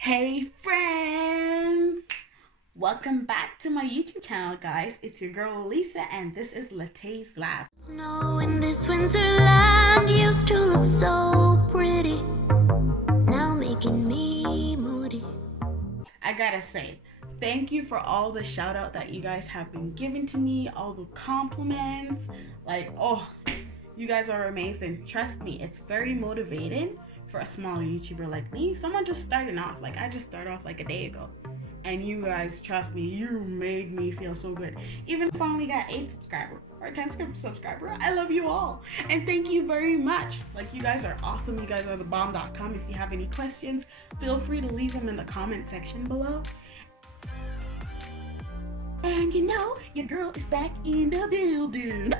Hey friends! Welcome back to my YouTube channel, guys. It's your girl Lisa and this is Latte's Lab. Snow in this winterland used to look so pretty, now making me moody. I gotta say, thank you for all the shout out that you guys have been giving to me, all the compliments. Like, oh, you guys are amazing. Trust me, it's very motivating for a small YouTuber like me, someone just starting off. Like, I just started off like a day ago, and you guys, trust me, you made me feel so good. Even if I only got 8 subscribers or 10 subscribers, I love you all and thank you very much. Like, you guys are awesome. You guys are the bomb.com. If you have any questions, feel free to leave them in the comment section below. And you know, your girl is back in the building.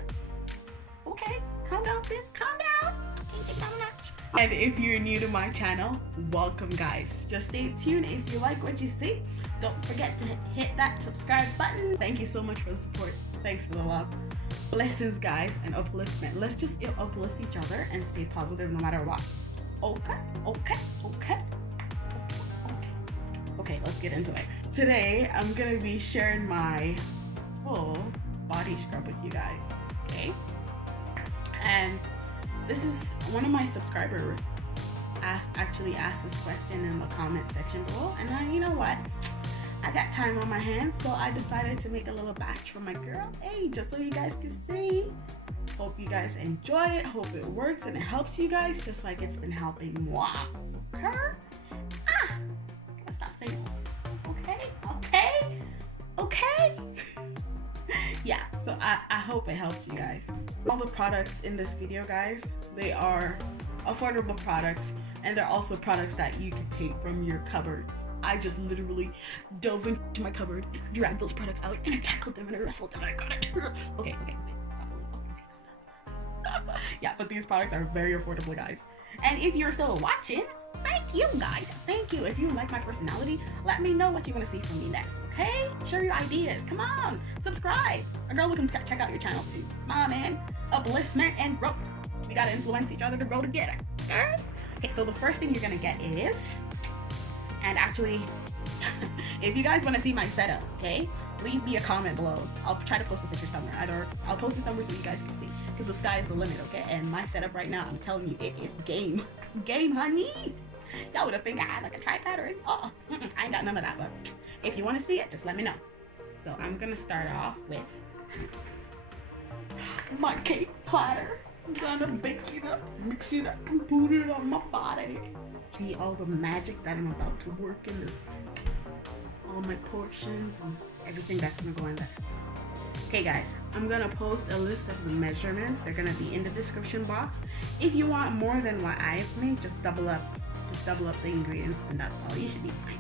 Okay, calm down, sis, calm down. Can't take down a notch. And if you're new to my channel, welcome, guys. Just stay tuned. If you like what you see, don't forget to hit that subscribe button. Thank you so much for the support. Thanks for the love. Blessings, guys, and upliftment. Let's just uplift each other and stay positive no matter what. Okay, let's get into it. Today, I'm gonna be sharing my full body scrub with you guys, okay? And this is one of my subscribers actually asked this question in the comment section below, and you know what? I got time on my hands, so I decided to make a little batch for my girl. Hey, just so you guys can see. Hope you guys enjoy it. Hope it works and it helps you guys just like it's been helping moi. Okay? Gotta stop saying okay. Yeah, so I hope it helps you guys. All the products in this video, guys, they are affordable products, and they're also products that you can take from your cupboard. I just literally dove into my cupboard, dragged those products out, and I tackled them and I wrestled them and I got it. Okay, stop. Yeah, but these products are very affordable, guys. And if you're still watching, thank you, guys. Thank you. If you like my personality, let me know what you want to see from me next, okay? Share your ideas. Come on, subscribe. A girl, we can check out your channel too. Come on, man. Upliftment and growth. We gotta influence each other to grow together. Alright? Okay, so the first thing you're gonna get is, and actually, if you guys want to see my setup, okay, leave me a comment below. I'll try to post a picture somewhere. I'll post it somewhere so you guys can see, because the sky is the limit, okay? And my setup right now, I'm telling you, it is game, honey. Y'all would have think I had like a tripod or I ain't got none of that. But if you want to see it, just let me know. So I'm gonna start off with my cake platter. I'm gonna bake it up, mix it up, and put it on my body. See all the magic that I'm about to work in this, all my portions and everything that's gonna go in there. Okay, guys, I'm gonna post a list of the measurements. They're gonna be in the description box. If you want more than what I've made, just double up the ingredients, and that's all. You should be fine.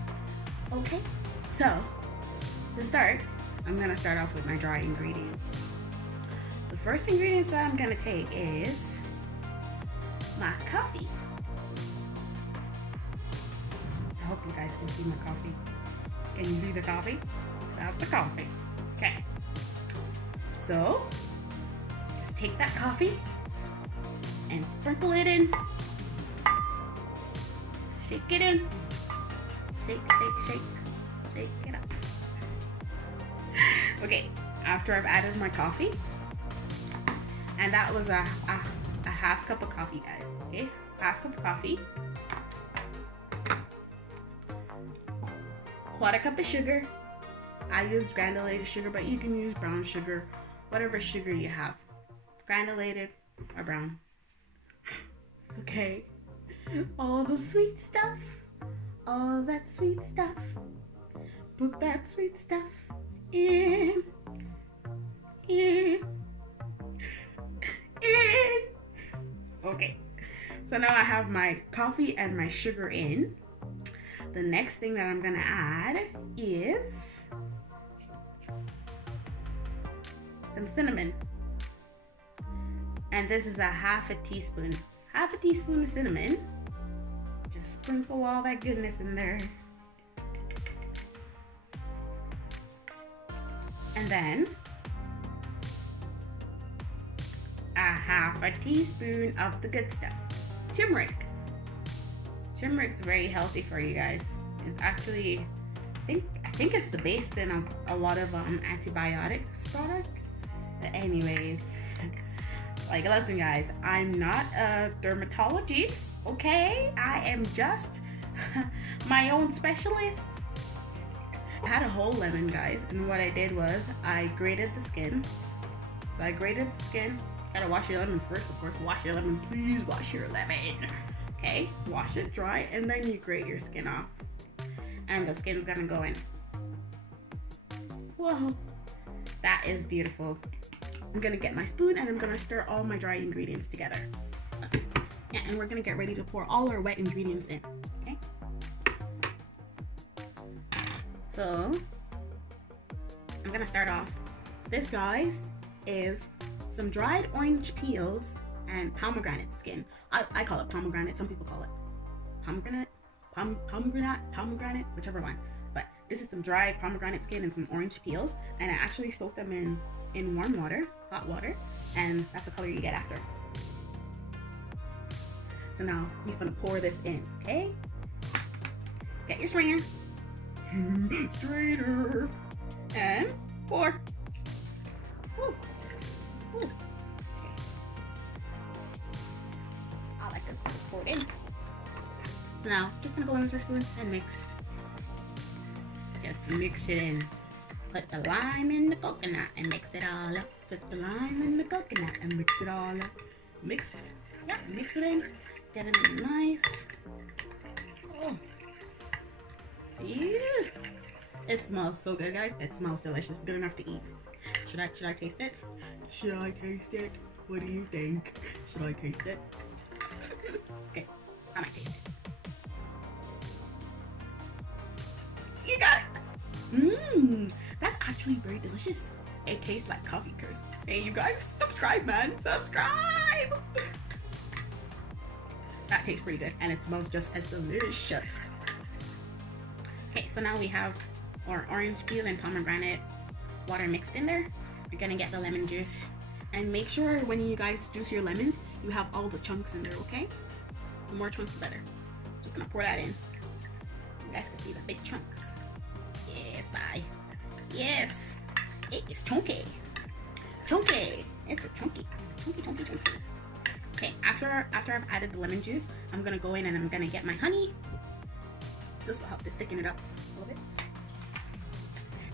Okay, so to start, I'm gonna start off with my dry ingredients. The first ingredients that I'm gonna take is my coffee. I hope you guys can see my coffee. Can you see the coffee? That's the coffee. Okay. So, just take that coffee and sprinkle it in. Shake it in. Shake it up. Okay, after I've added my coffee, and that was a half cup of coffee, guys, okay? Half cup of coffee. 1/4 cup of sugar. I used granulated sugar, but you can use brown sugar, whatever sugar you have. Granulated or brown. Okay. All the sweet stuff. All that sweet stuff. Put that sweet stuff in. Okay. So now I have my coffee and my sugar in. The next thing that I'm gonna add is some cinnamon. And this is a half a teaspoon. Half a teaspoon of cinnamon. Just sprinkle all that goodness in there. And then a half a teaspoon of the good stuff. Turmeric. Turmeric's very healthy for you guys. is actually, I think it's the base in a lot of antibiotics product. But anyways, like, listen guys, I'm not a dermatologist, okay? I am just my own specialist. I had a whole lemon, guys, and what I did was I grated the skin. So I grated the skin. Gotta wash your lemon first, of course. Wash your lemon, please wash your lemon. Okay, wash it dry, and then you grate your skin off. And the skin's gonna go in. Whoa, that is beautiful. I'm gonna get my spoon and I'm gonna stir all my dry ingredients together. Yeah, and we're gonna get ready to pour all our wet ingredients in, okay? So, I'm gonna start off. This, guys, is some dried orange peels and pomegranate skin. I call it pomegranate, some people call it pomegranate, pomegranate, whichever one. But this is some dried pomegranate skin and some orange peels, and I actually soaked them in warm water, hot water, and that's the color you get after. So now we're gonna pour this in, okay? Get your strainer. Strainer. And pour. Woo. Woo. Okay. I like that stuff is poured in. So now, just gonna go in with your spoon and mix. Just mix it in. Put the lime in the coconut and mix it all up. Put the lime in the coconut and mix it all up. Mix. Yeah, mix it in. Get it in nice. Oh. Yeah. It smells so good, guys. It smells delicious. Good enough to eat. Should I taste it? Should I taste it? What do you think? Should I taste it? Okay, I might taste it. You got it. That's actually very delicious. It tastes like coffee curds. Hey, you guys, subscribe, man. Subscribe. That tastes pretty good, and it smells just as delicious. Okay, so now we have our orange peel and pomegranate water mixed in there. You're gonna get the lemon juice, and make sure when you guys juice your lemons, you have all the chunks in there, okay? The more chunks, the better. Just gonna pour that in. You guys can see the big chunks. Yes, bye. Yes, it is chunky. Chunky. It's a chunky. Chunky. Okay, after I've added the lemon juice, I'm gonna go in and I'm gonna get my honey. This will help to thicken it up a little bit.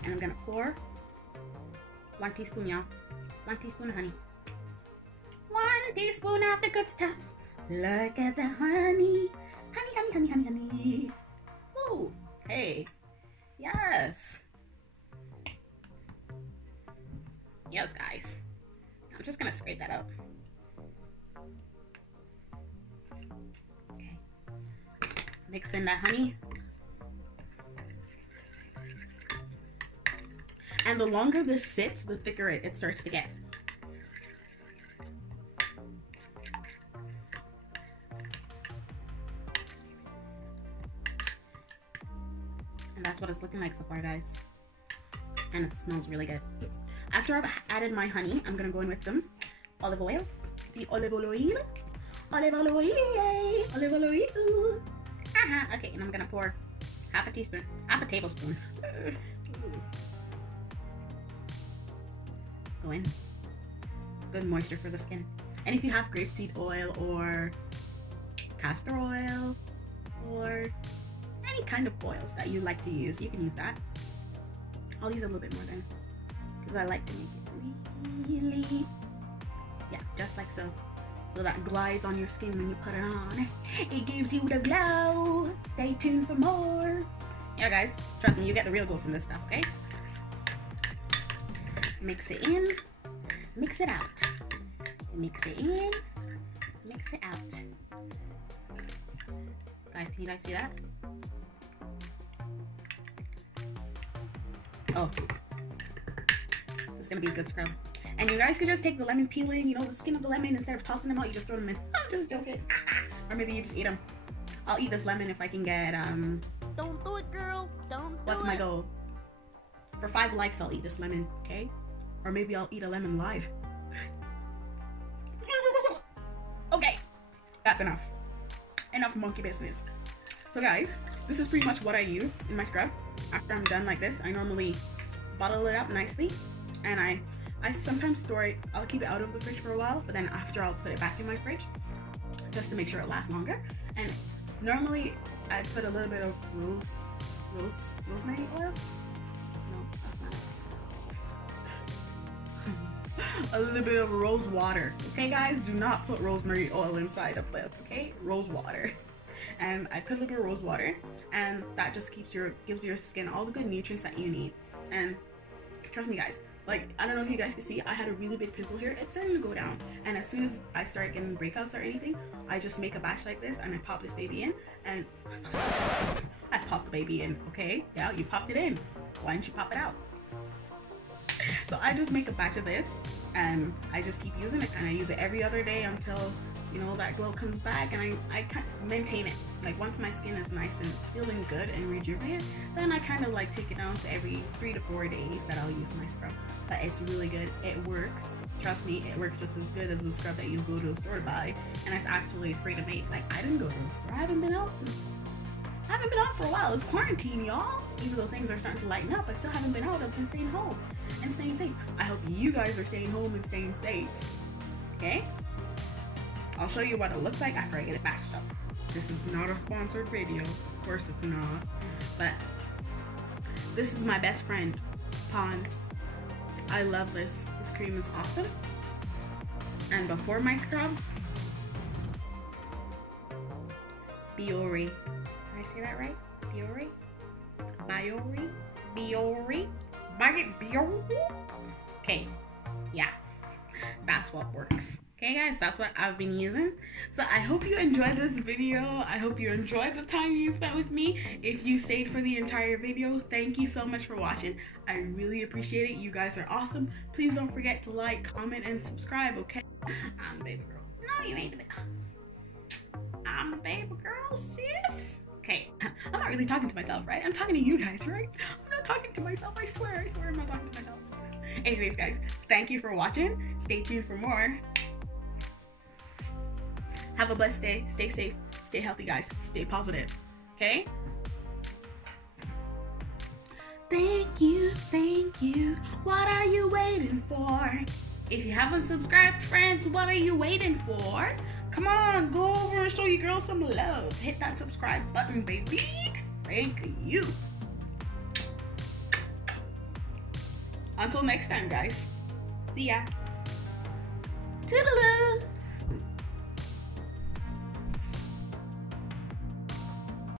And I'm gonna pour 1 teaspoon, y'all. 1 teaspoon of honey. 1 teaspoon of the good stuff. Look at the honey. Honey. Woo. Hey. Yes. Yes, guys. I'm just gonna scrape that out. Okay. Mix in that honey. And the longer this sits, the thicker it starts to get. And that's what it's looking like so far, guys. And it smells really good. After I've added my honey, I'm gonna go in with some olive oil. The olive oil. Okay, and I'm gonna pour half a tablespoon. Go in. Good moisture for the skin. And if you have grapeseed oil or castor oil or any kind of oils that you like to use, you can use that. I'll use a little bit more then, because I like to make it really, yeah, just like so. So that glides on your skin when you put it on. It gives you the glow. Stay tuned for more. Yeah, guys, trust me, you get the real glow from this stuff, okay? Mix it in, mix it out. Mix it in, mix it out. Guys, can you guys see that? Oh, this is gonna be a good scrub. And you guys could just take the lemon peeling, you know, the skin of the lemon, instead of tossing them out, you just throw them in. I'm just joking. Or maybe you just eat them. I'll eat this lemon if I can get, Don't do it, girl. Don't do it. What's my goal? For 5 likes, I'll eat this lemon, okay? Or maybe I'll eat a lemon live. Okay, that's enough. Enough monkey business. So guys, this is pretty much what I use in my scrub. After I'm done like this, I normally bottle it up nicely, and I sometimes store it. I'll keep it out of the fridge for a while, but then after I'll put it back in my fridge just to make sure it lasts longer. And normally I put a little bit of rosemary oil. No, that's not. A little bit of rose water. Okay guys, do not put rosemary oil inside of this, okay? Rose water. And I put a little bit of rose water, and that just gives your skin all the good nutrients that you need. And trust me guys, like, I don't know if you guys can see, I had a really big pimple here. It's starting to go down, and as soon as I start getting breakouts or anything, I just make a batch like this and I pop this baby in, and I pop the baby in. Okay, yeah, you popped it in, why didn't you pop it out? So I just make a batch of this, and I just keep using it, and I use it every other day until, you know, that glow comes back, and I kind of maintain it. Like, once my skin is nice and feeling good and rejuvenated, then I kind of like take it down to every 3 to 4 days that I'll use my scrub. But it's really good. It works. Trust me, it works just as good as the scrub that you go to the store to buy, and it's actually free to make. Like, I didn't go to the store. I haven't been out for a while. It's quarantine, y'all. Even though things are starting to lighten up, I still haven't been out. I've been staying home and staying safe. I hope you guys are staying home and staying safe. Okay? I'll show you what it looks like after I get it batched up. This is not a sponsored video. Of course it's not. But this is my best friend, Pond's. I love this. This cream is awesome. And before my scrub, Biore. Did I say that right? Biore? Biore? Biore? Biore? Okay. Yeah. That's what works. Okay guys, that's what I've been using. So I hope you enjoyed this video. I hope you enjoyed the time you spent with me. If you stayed for the entire video, thank you so much for watching. I really appreciate it. You guys are awesome. Please don't forget to like, comment, and subscribe, okay? I'm the baby girl. No, you ain't the baby. I'm the baby girl, sis. Okay, I'm not really talking to myself, right? I'm talking to you guys, right? I'm not talking to myself, I swear I'm not talking to myself. Anyways guys, thank you for watching. Stay tuned for more. Have a blessed day. Stay safe. Stay healthy, guys. Stay positive. Okay? Thank you. Thank you. What are you waiting for? If you haven't subscribed, friends, what are you waiting for? Come on, go over and show your girl some love. Hit that subscribe button, baby. Thank you. Until next time, guys. See ya. Toodaloo.